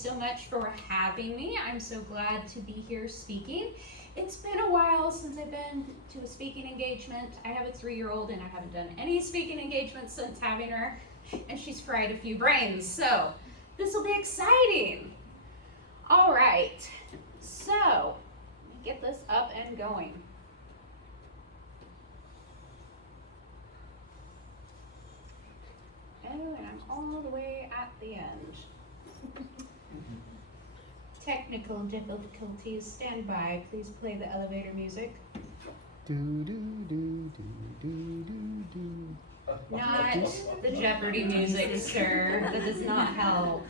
so much for having me. I'm so glad to be here speaking. It's been a while since I've been to a speaking engagement. I have a 3-year-old and I haven't done any speaking engagements since having her, and she's fried a few brains, so this will be exciting. All right, so let me get this up and going. Oh, and I'm all the way at the end. Technical difficulties, stand by. Please play the elevator music. Do, do, do, do, do, do, do. Not the Jeopardy music, sir. That does not help.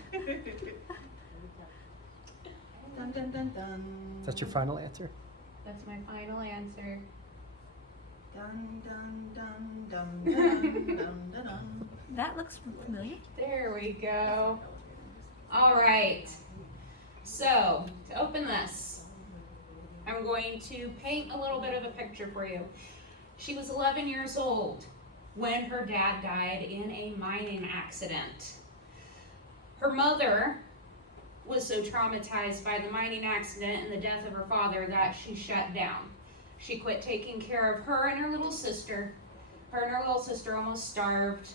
Dun, dun, dun, dun. Is that your final answer? That's my final answer. Dun, dun, dun, dun, dun, dun, dun, dun. That looks familiar. There we go. All right. So, to open this, I'm going to paint a little bit of a picture for you. She was 11 years old when her dad died in a mining accident. Her mother was so traumatized by the mining accident and the death of her father that she shut down. She quit taking care of her and her little sister. Her and her little sister almost starved.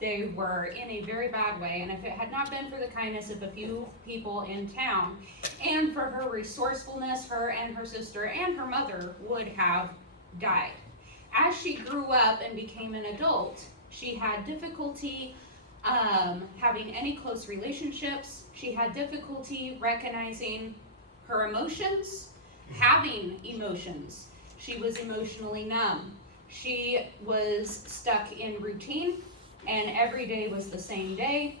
They were in a very bad way, and if it had not been for the kindness of a few people in town and for her resourcefulness, her and her sister and her mother would have died. As she grew up and became an adult, she had difficulty having any close relationships. She had difficulty recognizing her emotions, having emotions. She was emotionally numb. She was stuck in routine, and every day was the same day.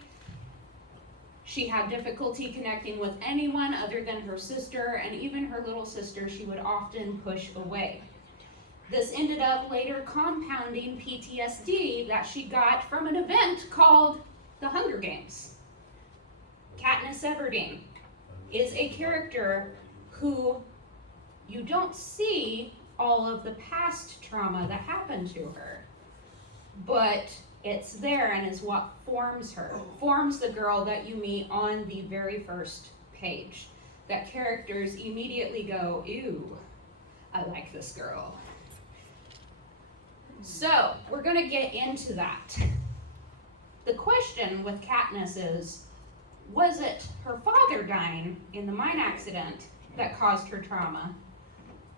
She had difficulty connecting with anyone other than her sister, and even her little sister she would often push away. This ended up later compounding PTSD that she got from an event called the Hunger Games. Katniss Everdeen is a character who you don't see all of the past trauma that happened to her, but it's there and is what forms her, forms the girl that you meet on the very first page. That characters immediately go, ew, I like this girl. So, we're gonna get into that. The question with Katniss is, was it her father dying in the mine accident that caused her trauma?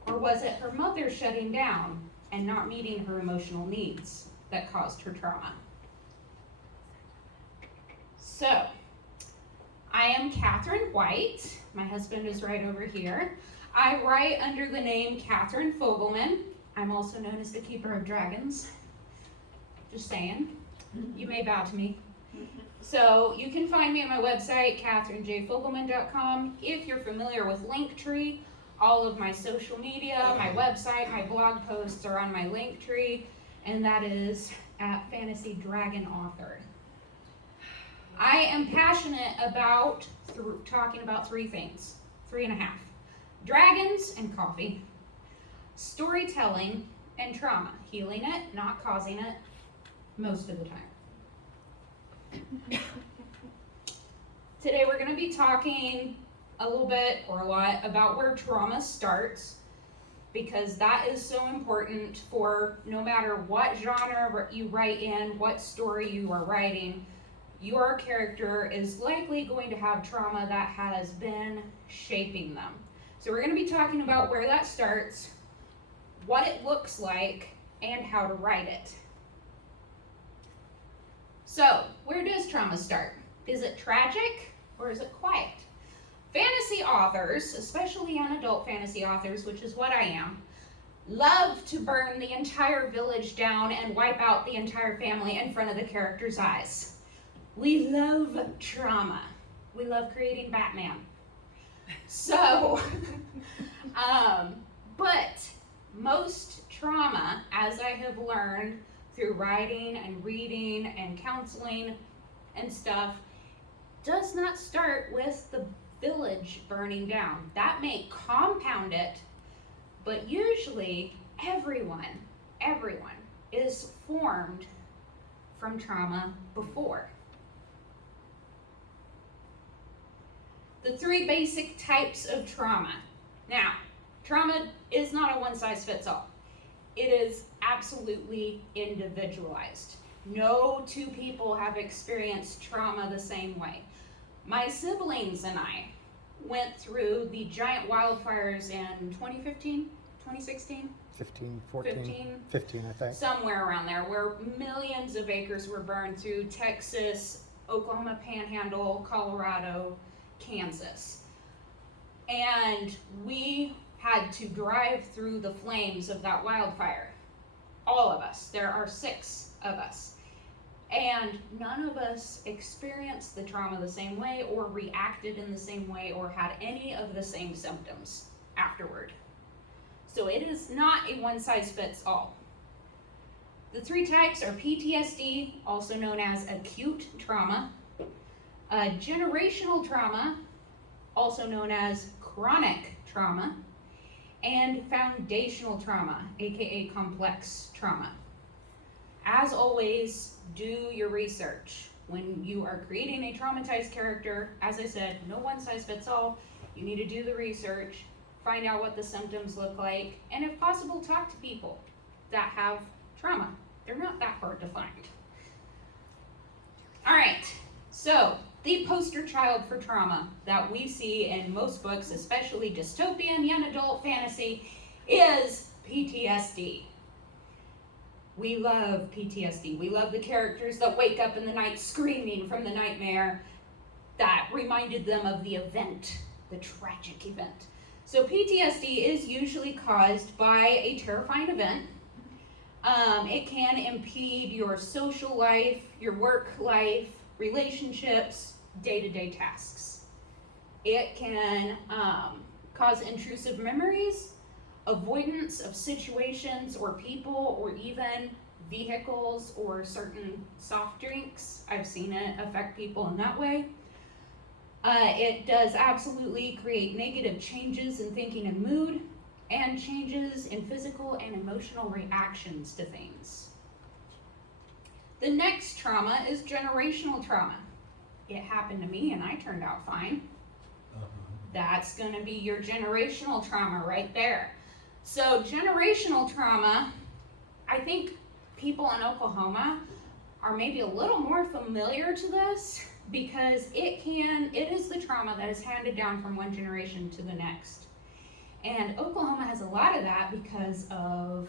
Or was it her mother shutting down and not meeting her emotional needs that caused her trauma? So, I am Catherine White. My husband is right over here. I write under the name Catherine Fogelman. I'm also known as the Keeper of Dragons. Just saying. You may bow to me. So you can find me at my website, catherinejfogelman.com. If you're familiar with Linktree, all of my social media, my website, my blog posts are on my Linktree, and that is at Fantasy Dragon Author. I am passionate about talking about 3 things, 3.5. Dragons and coffee, storytelling, and trauma. Healing it, not causing it, most of the time. Today we're going to be talking a little bit or a lot about where trauma starts, because that is so important for no matter what genre you write in, what story you are writing, your character is likely going to have trauma that has been shaping them. So we're going to be talking about where that starts, what it looks like, and how to write it. So, where does trauma start? Is it tragic or is it quiet? Fantasy authors, especially young adult fantasy authors, which is what I am, love to burn the entire village down and wipe out the entire family in front of the character's eyes. We love trauma. We love creating Batman. So, but most trauma, as I have learned through writing and reading and counseling and stuff, does not start with the village burning down. That may compound it, but usually everyone is formed from trauma before. the 3 basic types of trauma. Now, trauma is not a one-size-fits-all. It is absolutely individualized. No 2 people have experienced trauma the same way. My siblings and I went through the giant wildfires in 2015, 2016? 15, 14, 15? 15, I think. Somewhere around there, where millions of acres were burned through Texas, Oklahoma Panhandle, Colorado, Kansas. And we had to drive through the flames of that wildfire. All of us. There are 6 of us. And none of us experienced the trauma the same way or reacted in the same way or had any of the same symptoms afterward. So it is not a one-size-fits-all. The 3 types are PTSD, also known as acute trauma, generational trauma, also known as chronic trauma, and foundational trauma, aka complex trauma. As always, do your research. When you are creating a traumatized character, as I said, no one size fits all. You need to do the research, find out what the symptoms look like, and if possible, talk to people that have trauma. They're not that hard to find. All right, so the poster child for trauma that we see in most books, especially dystopian, young adult fantasy, is PTSD. We love PTSD. We love the characters that wake up in the night screaming from the nightmare that reminded them of the event, the tragic event. So PTSD is usually caused by a terrifying event. It can impede your social life, your work life, relationships, day-to-day tasks. It can cause intrusive memories, avoidance of situations or people or even vehicles or certain soft drinks. I've seen it affect people in that way. It does absolutely create negative changes in thinking and mood and changes in physical and emotional reactions to things. The next trauma is generational trauma. It happened to me and I turned out fine. That's going to be your generational trauma right there. So generational trauma, I think people in Oklahoma are maybe a little more familiar to this because it is the trauma that is handed down from one generation to the next. And Oklahoma has a lot of that because of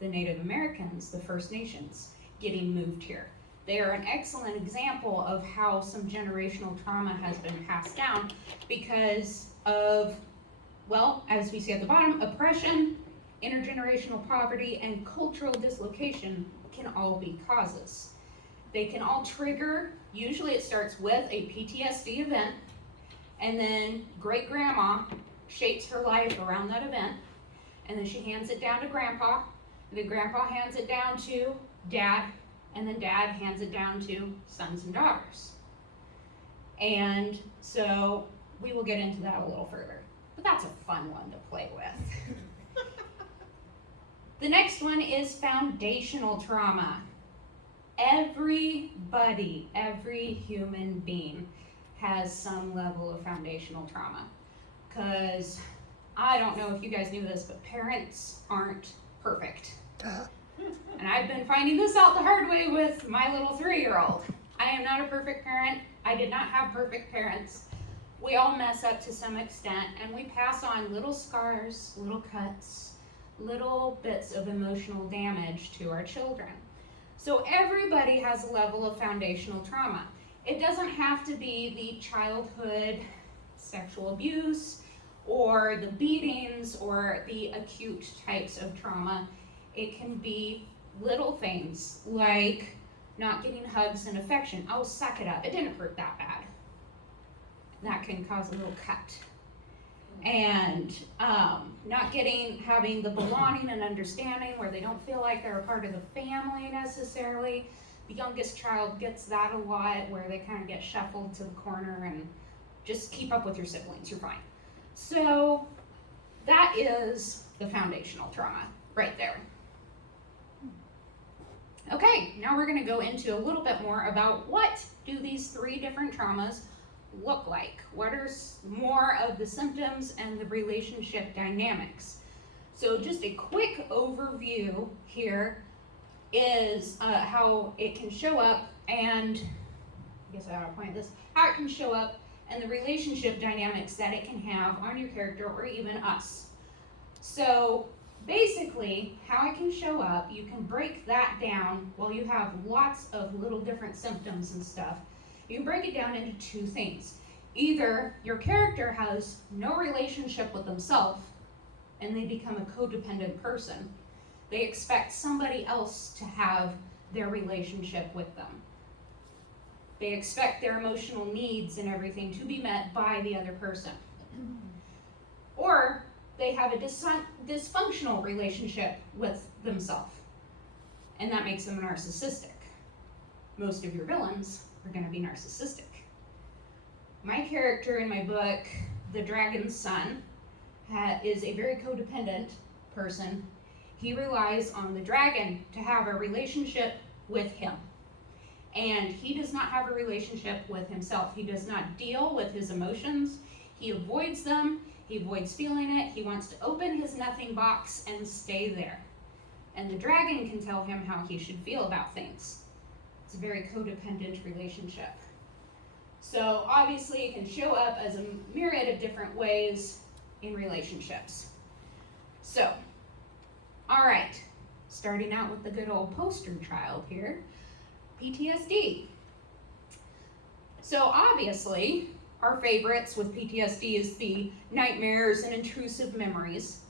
the Native Americans, the First Nations, getting moved here. They are an excellent example of how some generational trauma has been passed down because of, well, as we see at the bottom, oppression, intergenerational poverty, and cultural dislocation can all be causes. They can all trigger, usually it starts with a PTSD event, and then great-grandma shapes her life around that event, and then she hands it down to grandpa, and then grandpa hands it down to dad, and then dad hands it down to sons and daughters. And so we will get into that a little further, but that's a fun one to play with. The next one is foundational trauma. Everybody, every human being has some level of foundational trauma. Because I don't know if you guys knew this, but parents aren't perfect. And I've been finding this out the hard way with my little 3-year-old. I am not a perfect parent. I did not have perfect parents. We all mess up to some extent, and we pass on little scars, little cuts, little bits of emotional damage to our children. So everybody has a level of foundational trauma. It doesn't have to be the childhood sexual abuse or the beatings or the acute types of trauma. It can be little things like not getting hugs and affection. Oh, suck it up. It didn't hurt that bad. That can cause a little cut. And not having the belonging and understanding where they don't feel like they're a part of the family necessarily. The youngest child gets that a lot where they kind of get shuffled to the corner and just keep up with your siblings, you're fine. So that is the foundational trauma right there. Okay, now we're going to go into a little bit more about what do these 3 different traumas look like? What are more of the symptoms and the relationship dynamics? So just a quick overview here is how it can show up, and I guess I ought to point this, how it can show up and the relationship dynamics that it can have on your character or even us. So basically, how it can show up, you can break that down. While you have lots of little different symptoms and stuff, you can break it down into two things. Either your character has no relationship with themselves and they become a codependent person. They expect somebody else to have their relationship with them. They expect their emotional needs and everything to be met by the other person. Or they have a dysfunctional relationship with themselves, and that makes them narcissistic. Most of your villains are going to be narcissistic. My character in my book, The Dragon's Son, is a very codependent person. He relies on the dragon to have a relationship with him. And he does not have a relationship with himself. He does not deal with his emotions. He avoids them. He avoids feeling it. He wants to open his nothing box and stay there. And the dragon can tell him how he should feel about things. It's a very codependent relationship. So obviously it can show up as a myriad of different ways in relationships. So, all right, starting out with the good old poster child here, PTSD. So obviously, our favorites with PTSD is the nightmares and intrusive memories,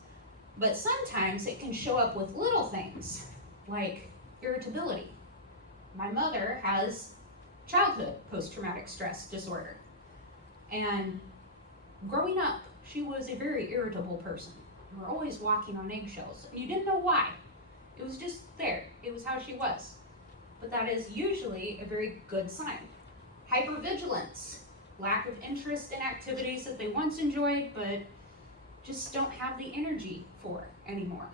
but sometimes it can show up with little things like irritability. My mother has childhood post-traumatic stress disorder, and growing up, she was a very irritable person. We were always walking on eggshells, and you didn't know why. It was just there. It was how she was. But that is usually a very good sign. Hypervigilance, lack of interest in activities that they once enjoyed but just don't have the energy for anymore.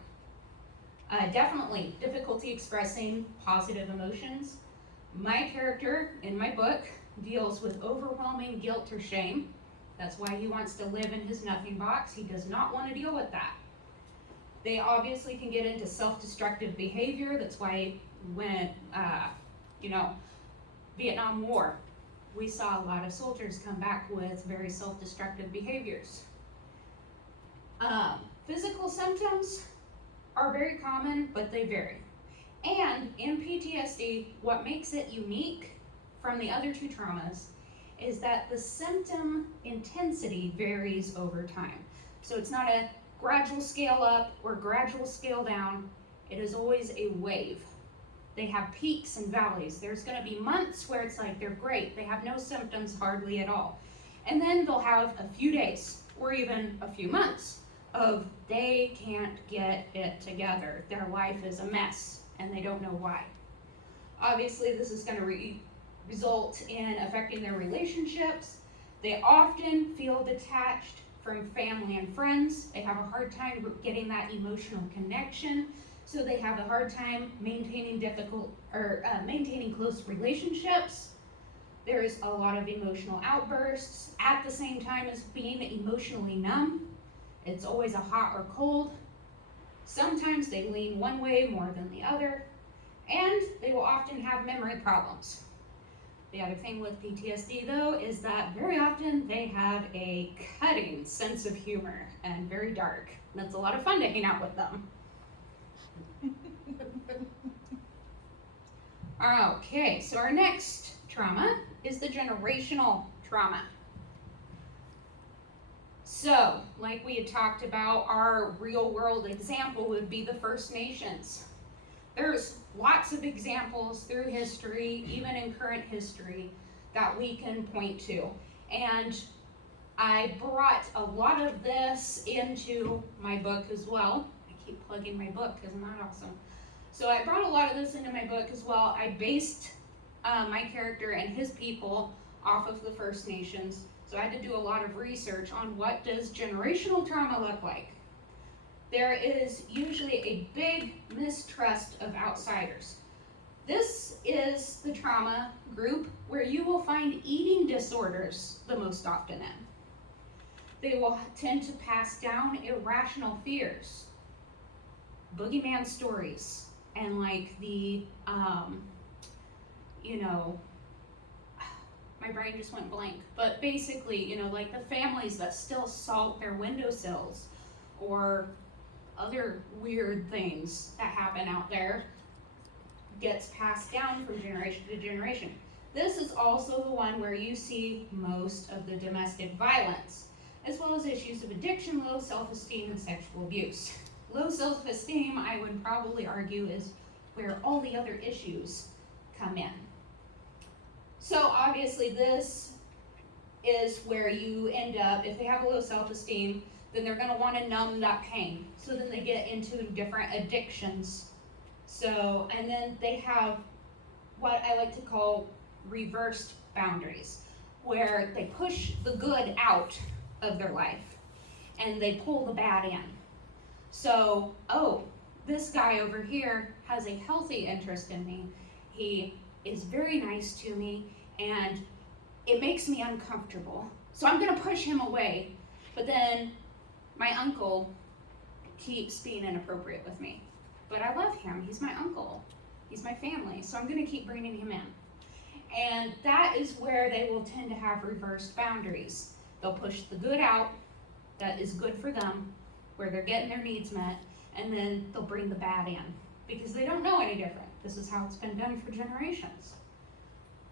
Definitely difficulty expressing positive emotions. My character in my book deals with overwhelming guilt or shame. That's why he wants to live in his nothing box. He does not want to deal with that. They obviously can get into self-destructive behavior. That's why when, Vietnam War, we saw a lot of soldiers come back with very self-destructive behaviors. Physical symptoms are very common, but they vary. And in PTSD, what makes it unique from the other two traumas is that the symptom intensity varies over time. So it's not a gradual scale up or gradual scale down. It is always a wave. They have peaks and valleys. There's going to be months where it's like they're great. They have no symptoms hardly at all. And then they'll have a few days or even a few months of they can't get it together. Their life is a mess and they don't know why. Obviously, this is going to result in affecting their relationships. They often feel detached from family and friends. They have a hard time getting that emotional connection. So they have a hard time maintaining close relationships. There is a lot of emotional outbursts at the same time as being emotionally numb. It's always a hot or cold. Sometimes they lean one way more than the other, and they will often have memory problems. The other thing with PTSD, though, is that very often they have a cutting sense of humor and very dark. And it's a lot of fun to hang out with them. Okay, so our next trauma is the generational trauma. So, like we had talked about, our real world example would be the First Nations. There's lots of examples through history, even in current history, that we can point to. And I brought a lot of this into my book as well. I keep plugging my book, isn't that awesome? So I brought a lot of this into my book as well. I based my character and his people off of the First Nations. So I had to do a lot of research on what does generational trauma look like. There is usually a big mistrust of outsiders. This is the trauma group where you will find eating disorders the most often in. They will tend to pass down irrational fears, boogeyman stories, and like the, my brain just went blank, but basically, like the families that still salt their windowsills or other weird things that happen out there gets passed down from generation to generation. This is also the one where you see most of the domestic violence, as well as issues of addiction, low self-esteem, and sexual abuse. Low self-esteem, I would probably argue, is where all the other issues come in. So obviously this is where you end up, if they have a low self-esteem, then they're gonna wanna numb that pain. So then they get into different addictions. So, and then they have what I like to call reversed boundaries, where they push the good out of their life and they pull the bad in. So, oh, this guy over here has a healthy interest in me. He is very nice to me and it makes me uncomfortable. So I'm gonna push him away. But then my uncle keeps being inappropriate with me. But I love him, he's my uncle, he's my family, so I'm gonna keep bringing him in. And that is where they will tend to have reversed boundaries. They'll push the good out, that is good for them, where they're getting their needs met, and then they'll bring the bad in, because they don't know any different. This is how it's been done for generations.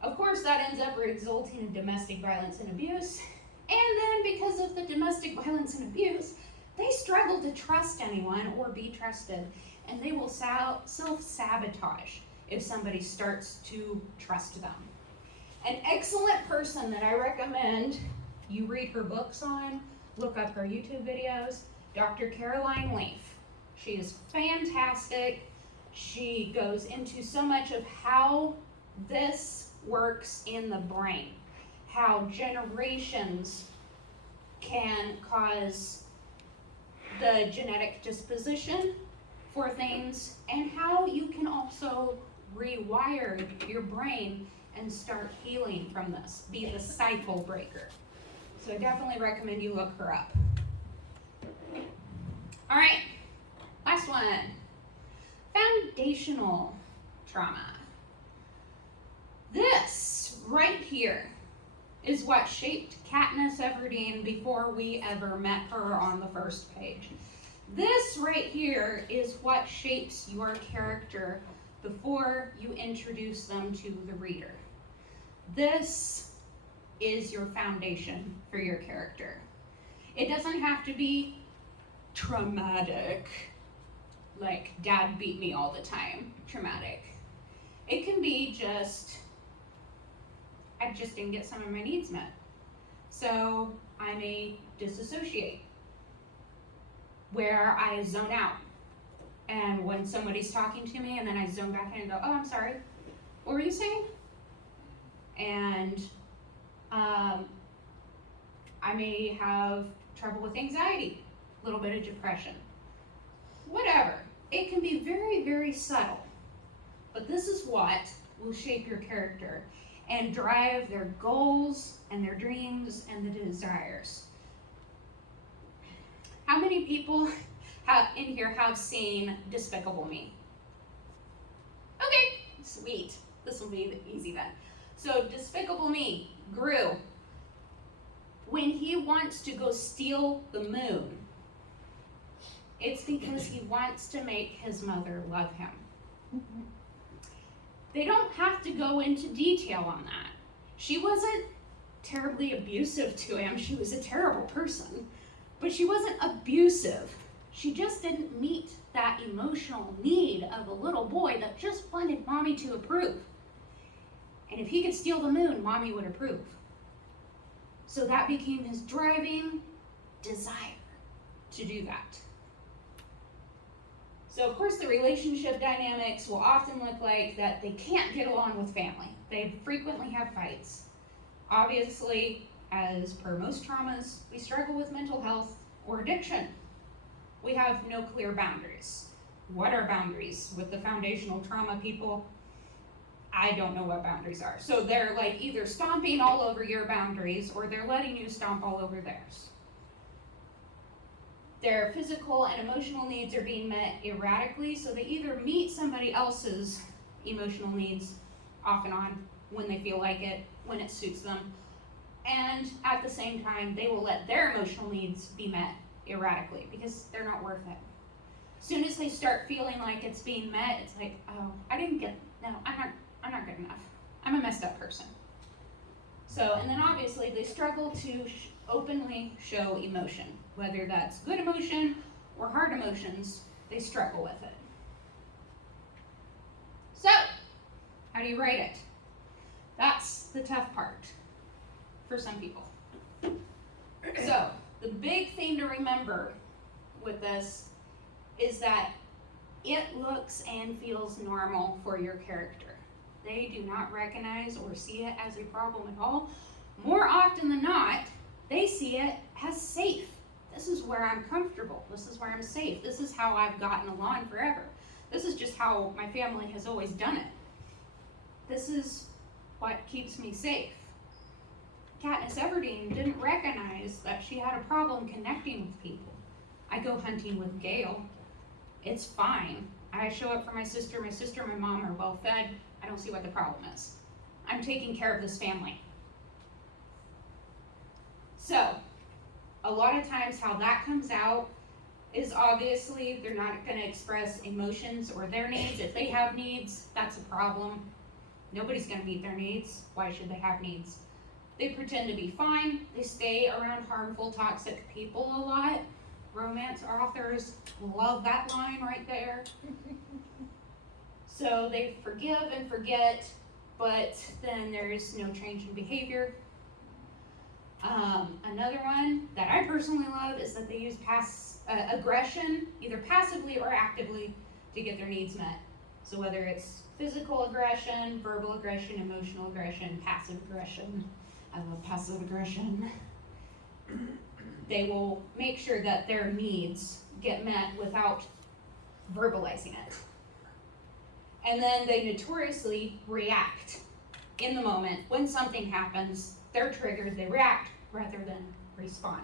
Of course, that ends up resulting in domestic violence and abuse, and then because of the domestic violence and abuse, they struggle to trust anyone or be trusted, and they will self-sabotage if somebody starts to trust them. An excellent person that I recommend you read her books on, look up her YouTube videos, Dr. Caroline Leaf. She is fantastic. She goes into so much of how this works in the brain, how generations can cause the genetic disposition for things, and how you can also rewire your brain and start healing from this, be the cycle breaker. So I definitely recommend you look her up. All right, last one, foundational trauma. This right here is what shaped Katniss Everdeen before we ever met her on the first page. This right here is what shapes your character before you introduce them to the reader. This is your foundation for your character. It doesn't have to be traumatic, like dad beat me all the time, traumatic. It can be just, I just didn't get some of my needs met. So I may disassociate, where I zone out. And when somebody's talking to me and then I zone back in and go, oh, I'm sorry, what were you saying? And I may have trouble with anxiety, a little bit of depression, whatever. It can be very, very subtle, but this is what will shape your character and drive their goals and their dreams and the desires. How many people in here have seen Despicable Me? Okay, sweet. This will be easy then. So Despicable Me, Gru, when he wants to go steal the moon, it's because he wants to make his mother love him. They don't have to go into detail on that. She wasn't terribly abusive to him. She was a terrible person, but she wasn't abusive. She just didn't meet that emotional need of a little boy that just wanted mommy to approve. And if he could steal the moon, mommy would approve. So that became his driving desire to do that. So of course the relationship dynamics will often look like that they can't get along with family. They frequently have fights. Obviously, as per most traumas, we struggle with mental health or addiction. We have no clear boundaries. What are boundaries with the foundational trauma people? I don't know what boundaries are. So they're like either stomping all over your boundaries or they're letting you stomp all over theirs. Their physical and emotional needs are being met erratically, so they either meet somebody else's emotional needs off and on when they feel like it, when it suits them, and at the same time, they will let their emotional needs be met erratically because they're not worth it. As soon as they start feeling like it's being met, it's like, oh, I'm not good enough. I'm a messed up person. So, and then obviously they struggle to openly show emotion, whether that's good emotion or hard emotions, they struggle with it. So, how do you write it? That's the tough part for some people. So, the big thing to remember with this is that it looks and feels normal for your character. They do not recognize or see it as a problem at all. More often than not, they see it as safe. This is where I'm comfortable. This is where I'm safe. This is how I've gotten along forever. This is just how my family has always done it. This is what keeps me safe. Katniss Everdeen didn't recognize that she had a problem connecting with people. I go hunting with Gale. It's fine. I show up for my sister and my mom are well fed. I don't see what the problem is. I'm taking care of this family. So, a lot of times how that comes out is obviously they're not going to express emotions or their needs. If they have needs, that's a problem. Nobody's going to meet their needs. Why should they have needs? They pretend to be fine. They stay around harmful, toxic people a lot. Romance authors love that line right there. So they forgive and forget, but then there's no change in behavior. Another one that I personally love is that they use aggression, either passively or actively, to get their needs met. So whether it's physical aggression, verbal aggression, emotional aggression, passive aggression. I love passive aggression. They will make sure that their needs get met without verbalizing it. And then they notoriously react in the moment. When something happens, they're triggered, they react rather than respond.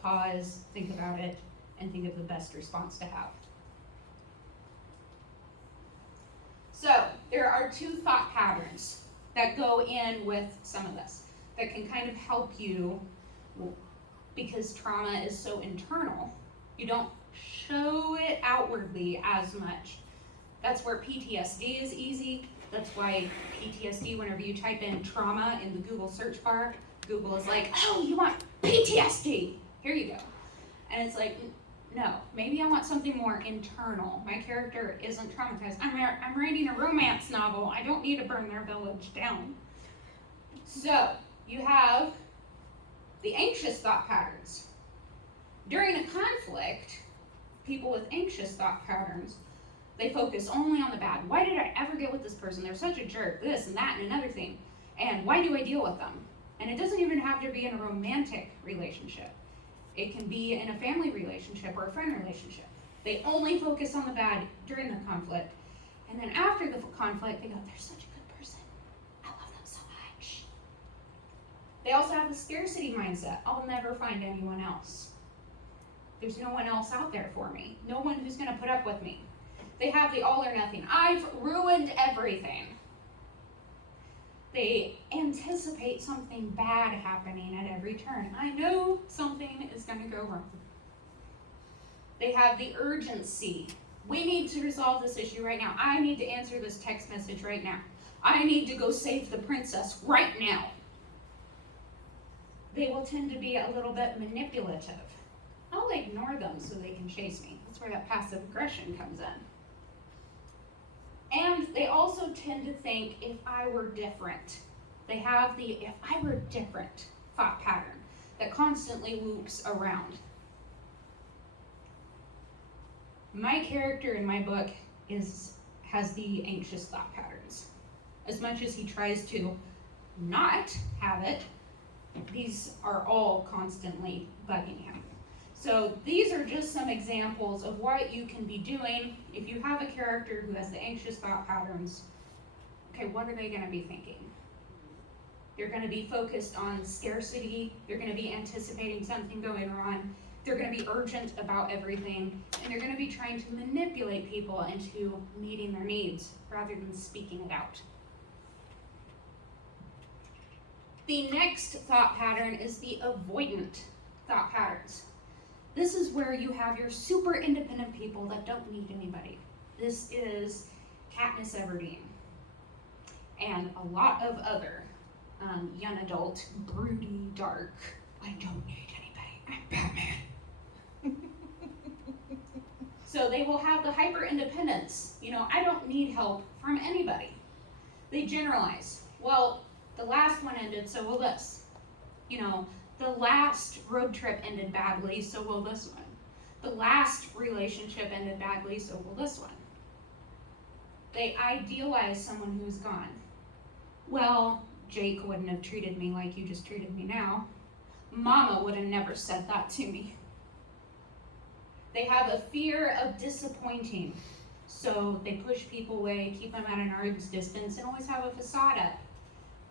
Pause, think about it, and think of the best response to have. So, there are two thought patterns that go in with some of this that can kind of help you, because trauma is so internal, you don't show it outwardly as much. That's where PTSD is easy. That's why PTSD, whenever you type in trauma in the Google search bar, Google is like, oh, you want PTSD? Here you go. And it's like, no, maybe I want something more internal. My character isn't traumatized. I'm writing a romance novel. I don't need to burn their village down. So, you have the anxious thought patterns. During a conflict, people with anxious thought patterns, they focus only on the bad. Why did I ever get with this person? They're such a jerk, this and that and another thing. And why do I deal with them? And it doesn't even have to be in a romantic relationship. It can be in a family relationship or a friend relationship. They only focus on the bad during the conflict. And then after the conflict, they go, they're such a good person. I love them so much. They also have the scarcity mindset. I'll never find anyone else. There's no one else out there for me. No one who's going to put up with me. They have the all or nothing. I've ruined everything. They anticipate something bad happening at every turn. I know something is going to go wrong. They have the urgency. We need to resolve this issue right now. I need to answer this text message right now. I need to go save the princess right now. They will tend to be a little bit manipulative. I'll ignore them so they can chase me. That's where that passive aggression comes in. And they also tend to think, if I were different. They have the if I were different thought pattern that constantly loops around. My character in my book has the anxious thought patterns. As much as he tries to not have it, these are all constantly bugging him. So these are just some examples of what you can be doing if you have a character who has the anxious thought patterns, okay, what are they going to be thinking? They're going to be focused on scarcity. They're going to be anticipating something going wrong. They're going to be urgent about everything. And they're going to be trying to manipulate people into meeting their needs rather than speaking it out. The next thought pattern is the avoidant thought patterns. This is where you have your super independent people that don't need anybody. This is Katniss Everdeen and a lot of other young adult, broody, dark, I don't need anybody, I'm Batman. So they will have the hyper independence. I don't need help from anybody. They generalize. Well, the last one ended, so will this. The last road trip ended badly, so will this one. The last relationship ended badly, so will this one. They idealize someone who's gone. Well, Jake wouldn't have treated me like you just treated me now. Mama would have never said that to me. They have a fear of disappointing, so they push people away, keep them at an arm's distance, and always have a facade up.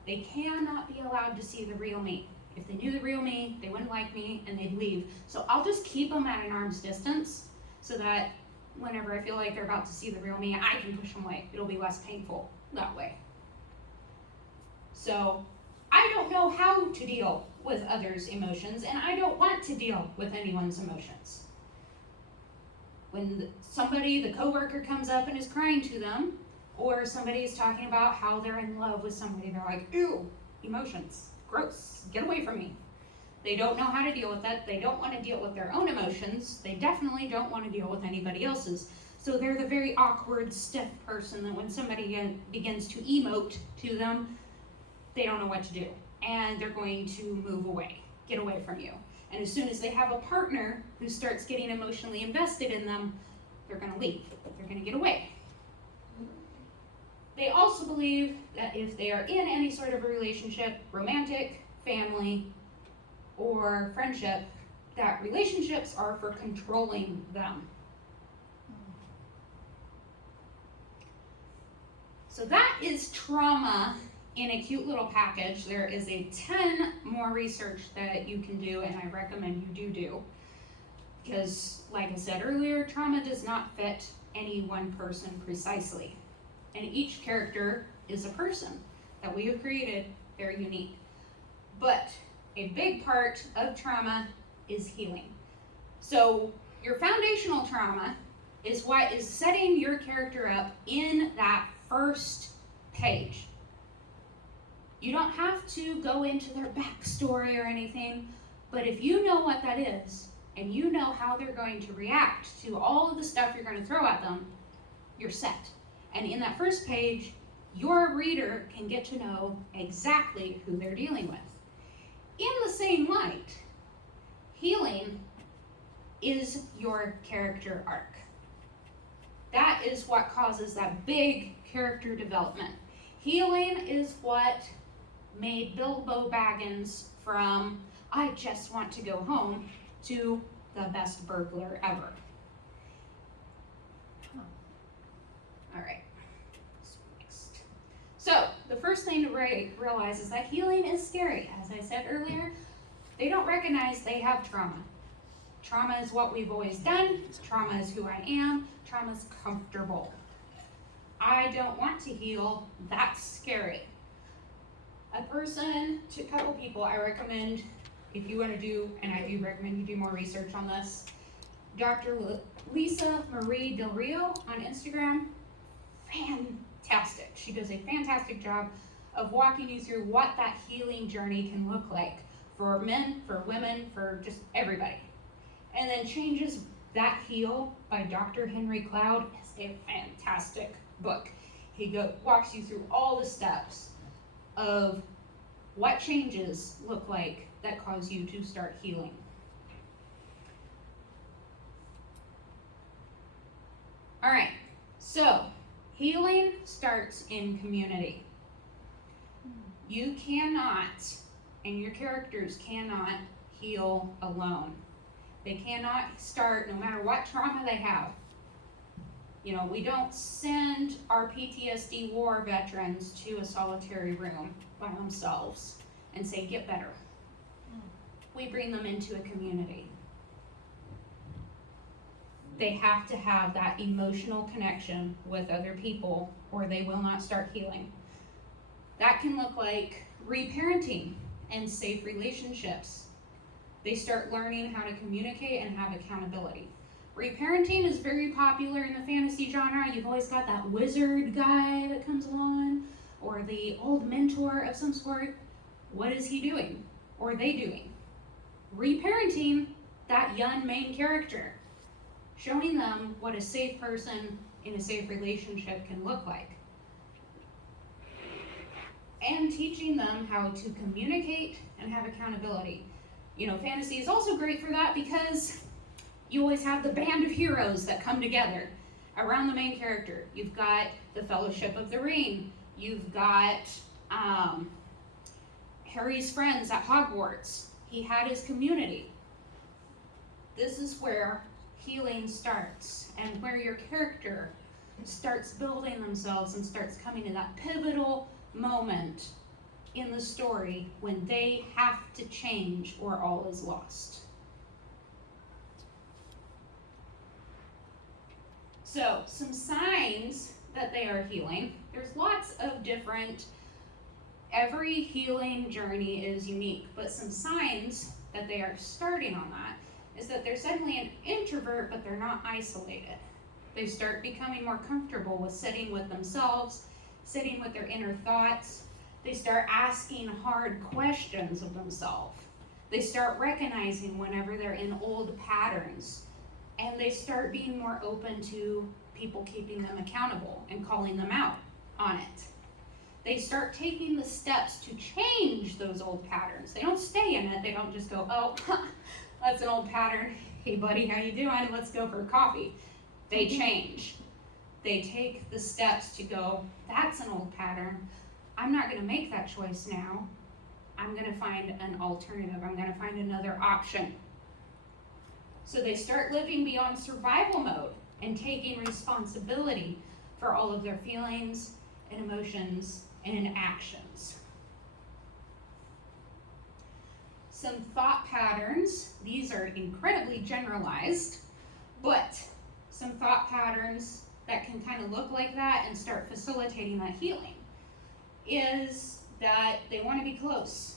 They cannot be allowed to see the real me. If they knew the real me, they wouldn't like me, and they'd leave. So I'll just keep them at an arm's distance so that whenever I feel like they're about to see the real me, I can push them away. It'll be less painful that way. So I don't know how to deal with others' emotions, and I don't want to deal with anyone's emotions. When the coworker comes up and is crying to them, or somebody is talking about how they're in love with somebody, they're like, ew, emotions, gross, get away from me. They don't know how to deal with that. They don't want to deal with their own emotions. They definitely don't want to deal with anybody else's. So they're the very awkward, stiff person that when somebody begins to emote to them, they don't know what to do. And they're going to move away, get away from you. And as soon as they have a partner who starts getting emotionally invested in them, they're going to leave. They're going to get away. They also believe that if they are in any sort of a relationship, romantic, family, or friendship, that relationships are for controlling them. So that is trauma in a cute little package. There is a ton more research that you can do, and I recommend you do. Because, like I said earlier, trauma does not fit any one person precisely. And each character is a person that we have created. They're unique. But a big part of trauma is healing. So your foundational trauma is what is setting your character up in that first page. You don't have to go into their backstory or anything, but if you know what that is, and you know how they're going to react to all of the stuff you're going to throw at them, you're set. And in that first page, your reader can get to know exactly who they're dealing with. In the same light, healing is your character arc. That is what causes that big character development. Healing is what made Bilbo Baggins from, I just want to go home, to the best burglar ever. All right. Next. So the first thing to realize is that healing is scary. As I said earlier, they don't recognize they have trauma. Trauma is what we've always done. Trauma is who I am. Trauma is comfortable. I don't want to heal. That's scary. A couple people I recommend, if you want to do, and I do recommend you do more research on this, Dr. Lisa Marie Del Rio on Instagram. Fantastic. She does a fantastic job of walking you through what that healing journey can look like for men, for women, for just everybody. And then Changes That Heal by Dr. Henry Cloud is a fantastic book. He walks you through all the steps of what changes look like that cause you to start healing. All right, so healing starts in community. You cannot, and your characters cannot heal alone. They cannot start, no matter what trauma they have. You know, we don't send our PTSD war veterans to a solitary room by themselves and say, get better. We bring them into a community. They have to have that emotional connection with other people or they will not start healing. That can look like reparenting and safe relationships. They start learning how to communicate and have accountability. Reparenting is very popular in the fantasy genre. You've always got that wizard guy that comes along, or the old mentor of some sort. What is he doing? Or they doing? Reparenting that young main character. Showing them what a safe person in a safe relationship can look like. And teaching them how to communicate and have accountability. You know, fantasy is also great for that because you always have the band of heroes that come together around the main character. You've got the Fellowship of the Ring. You've got Harry's friends at Hogwarts. He had his community. This is where healing starts and where your character starts building themselves and starts coming to that pivotal moment in the story when they have to change or all is lost. So, some signs that they are healing. There's lots of different, every healing journey is unique, but some signs that they are starting on that is that they're suddenly an introvert, but they're not isolated. They start becoming more comfortable with sitting with themselves, sitting with their inner thoughts. They start asking hard questions of themselves. They start recognizing whenever they're in old patterns. And they start being more open to people keeping them accountable and calling them out on it. They start taking the steps to change those old patterns. They don't stay in it. They don't just go, oh, that's an old pattern. Hey buddy, how you doing? Let's go for coffee. They change. They take the steps to go, that's an old pattern. I'm not going to make that choice now. I'm going to find an alternative. I'm going to find another option. So they start living beyond survival mode and taking responsibility for all of their feelings and emotions and actions. Some thought patterns, these are incredibly generalized, but some thought patterns that can kind of look like that and start facilitating that healing is that they want to be close,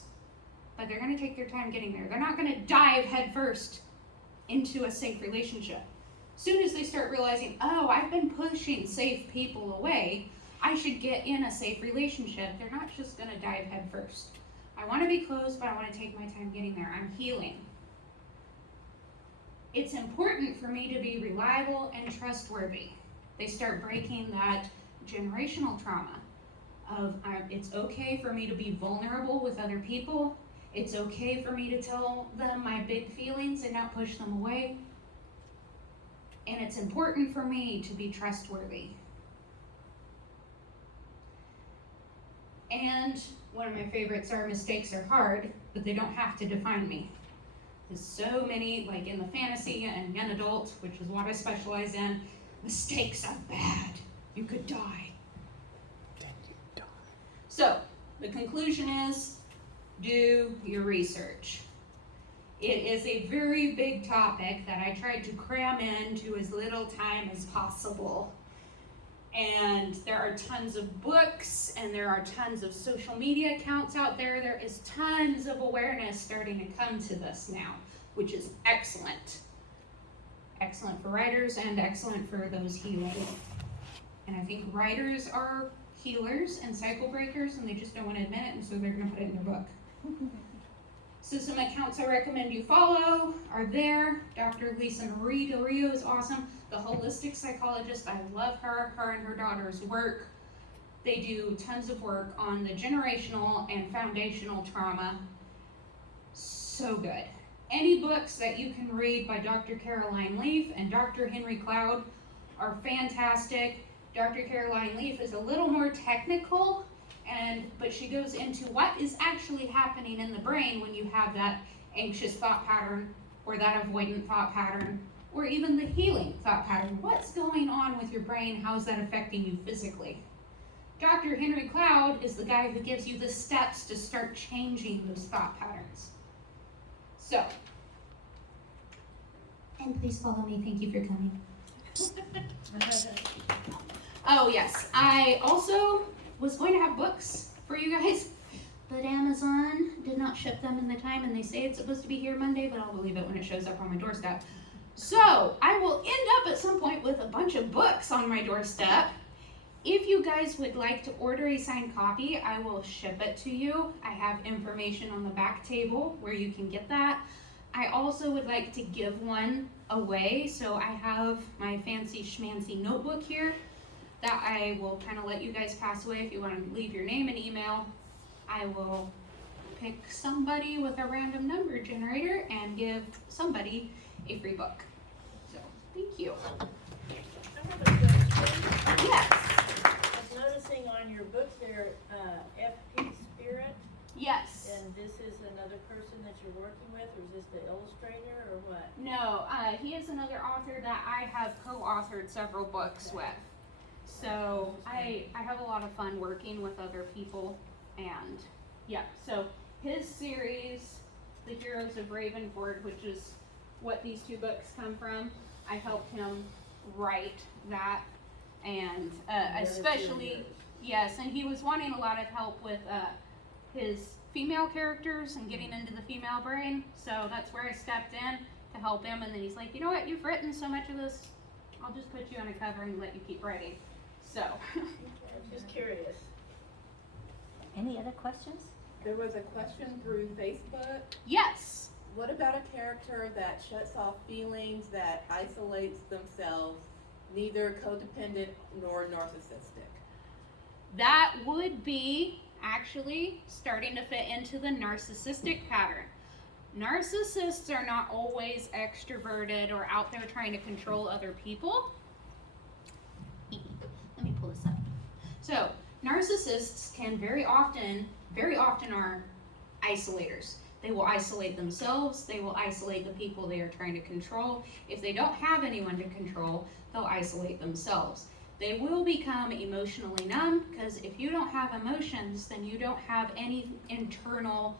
but they're going to take their time getting there. They're not going to dive headfirst into a safe relationship. Soon as they start realizing, oh, I've been pushing safe people away, I should get in a safe relationship, they're not just going to dive headfirst. I want to be close, but I want to take my time getting there. I'm healing. It's important for me to be reliable and trustworthy. They start breaking that generational trauma of it's okay for me to be vulnerable with other people. It's okay for me to tell them my big feelings and not push them away. And it's important for me to be trustworthy. And one of my favorites are mistakes are hard, but they don't have to define me. There's so many, like in the fantasy and young adult, which is what I specialize in, mistakes are bad. You could die. Then you die. So, the conclusion is, do your research. It is a very big topic that I tried to cram into as little time as possible. And there are tons of books and there are tons of social media accounts out there. There is tons of awareness starting to come to this now, which is excellent. Excellent for writers and excellent for those healing. And I think writers are healers and cycle breakers and they just don't want to admit it, and so they're going to put it in their book. So some accounts I recommend you follow are there. Dr. Lisa Marie Del Rio is awesome. The holistic psychologist, I love her. Her and her daughter's work. They do tons of work on the generational and foundational trauma. So good. Any books that you can read by Dr. Caroline Leaf and Dr. Henry Cloud are fantastic. Dr. Caroline Leaf is a little more technical, but she goes into what is actually happening in the brain when you have that anxious thought pattern or that avoidant thought pattern or even the healing thought pattern. What's going on with your brain? How is that affecting you physically? Dr. Henry Cloud is the guy who gives you the steps to start changing those thought patterns. So, and please follow me. Thank you for coming. Oh yes, I also was going to have books for you guys, but Amazon did not ship them in the time, and they say it's supposed to be here Monday, but I'll believe it when it shows up on my doorstep. So I will end up at some point with a bunch of books on my doorstep. If you guys would like to order a signed copy, I will ship it to you. I have information on the back table where you can get that. I also would like to give one away, so I have my fancy schmancy notebook here that I will kind of let you guys pass away. If you want to leave your name and email, I will pick somebody with a random number generator and give somebody a free book. So, thank you. I have a question. Yes. I was noticing on your book there, FP Spirit, Yes. and this is another person that you're working with, or is this the illustrator, or what? No, he is another author that I have co-authored several books with. So I have a lot of fun working with other people, and yeah, so his series, The Heroes of Ravenford, which is what these two books come from, I helped him write that, and especially, yes, and he was wanting a lot of help with his female characters and getting into the female brain, so that's where I stepped in to help him, and then he's like, you know what, you've written so much of this, I'll just put you on a cover and let you keep writing. So. I was just curious. Any other questions? There was a question through Facebook. Yes. What about a character that shuts off feelings, that isolates themselves, neither codependent nor narcissistic? That would be actually starting to fit into the narcissistic pattern. Narcissists are not always extroverted or out there trying to control other people. Let me pull this up. So, narcissists can very often are isolators. They will isolate themselves, they will isolate the people they are trying to control. If they don't have anyone to control, they'll isolate themselves. They will become emotionally numb, because if you don't have emotions, then you don't have any internal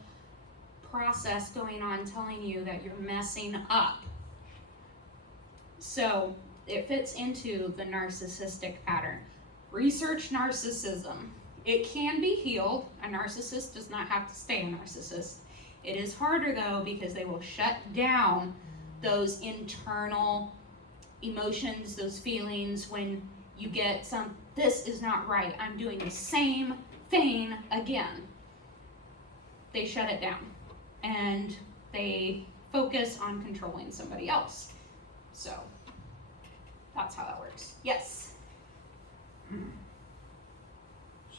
process going on telling you that you're messing up. So it fits into the narcissistic pattern. Research narcissism. It can be healed. A narcissist does not have to stay a narcissist. It is harder though, because they will shut down those internal emotions, those feelings when you get this is not right, I'm doing the same thing again. They shut it down and they focus on controlling somebody else. So that's how that works. Yes.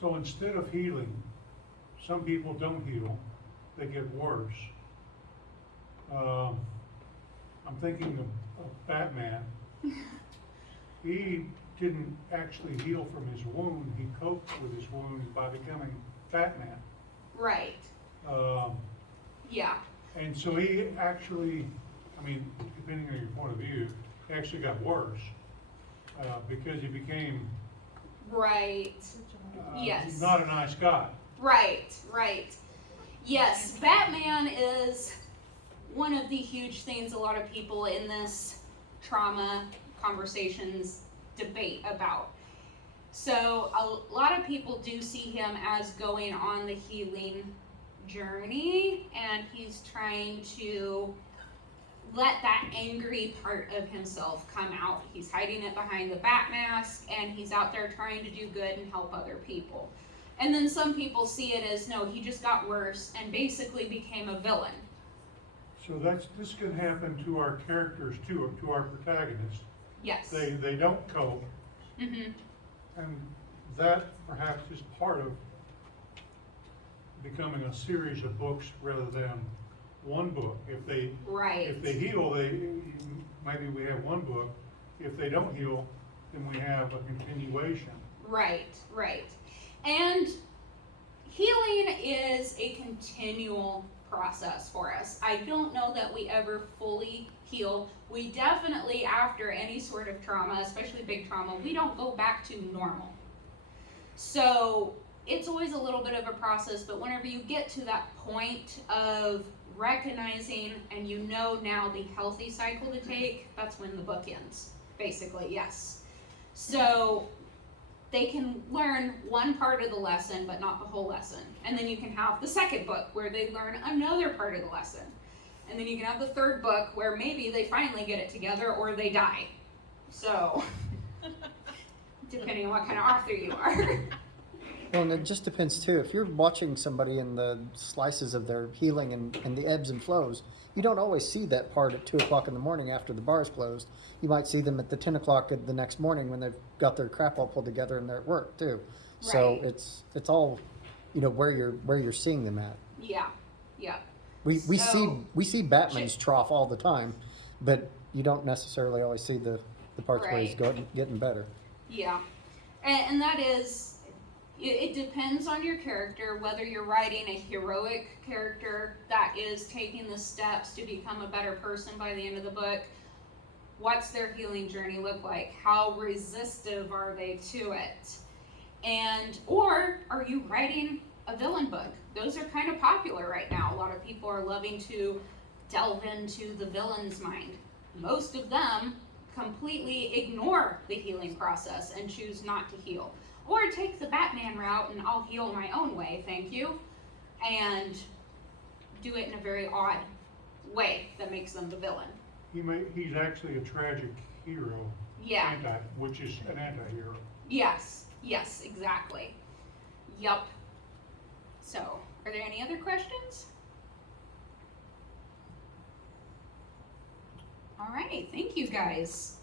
So instead of healing, some people don't heal, they get worse. I'm thinking of Batman. He didn't actually heal from his wound, he coped with his wound by becoming Batman. Right. Yeah. And so he actually, I mean, depending on your point of view, he actually got worse because he became Right. Yes. not a nice guy. Right. Yes, Batman is one of the huge things a lot of people in this trauma conversations debate about. So a lot of people do see him as going on the healing journey, and he's trying to let that angry part of himself come out. He's hiding it behind the bat mask, and he's out there trying to do good and help other people. And then some people see it as, no, he just got worse and basically became a villain. So this can happen to our characters too, to our protagonists. Yes. They don't cope, Mm-hmm. and that perhaps is part of becoming a series of books rather than one book. If they heal, maybe we have one book. If they don't heal, then we have a continuation. Right. And healing is a continual process for us. I don't know that we ever fully heal. We definitely, after any sort of trauma, especially big trauma, we don't go back to normal. So it's always a little bit of a process, but whenever you get to that point of recognizing and you know now the healthy cycle to take, that's when the book ends, basically, yes. So they can learn one part of the lesson, but not the whole lesson. And then you can have the second book where they learn another part of the lesson. And then you can have the third book where maybe they finally get it together or they die. So, depending on what kind of author you are. Well, and it just depends too. If you're watching somebody in the slices of their healing and the ebbs and flows, you don't always see that part at 2 o'clock in the morning after the bar's closed. You might see them at the 10 o'clock the next morning when they've got their crap all pulled together and they're at work too. So Right. it's all, where you're seeing them at. Yeah, yeah. We So- see Batman's trough all the time, but you don't necessarily always see the parts where he's getting better. Yeah, and that is, it depends on your character, whether you're writing a heroic character that is taking the steps to become a better person by the end of the book. What's their healing journey look like? How resistive are they to it? Or are you writing a villain book? Those are kind of popular right now. A lot of people are loving to delve into the villain's mind. Most of them completely ignore the healing process and choose not to heal. Or take the Batman route and I'll heal my own way, thank you. And do it in a very odd way that makes them the villain. He's actually a tragic hero. Yeah. Which is an anti-hero. Yes, exactly. Yup. So, are there any other questions? All right, thank you guys.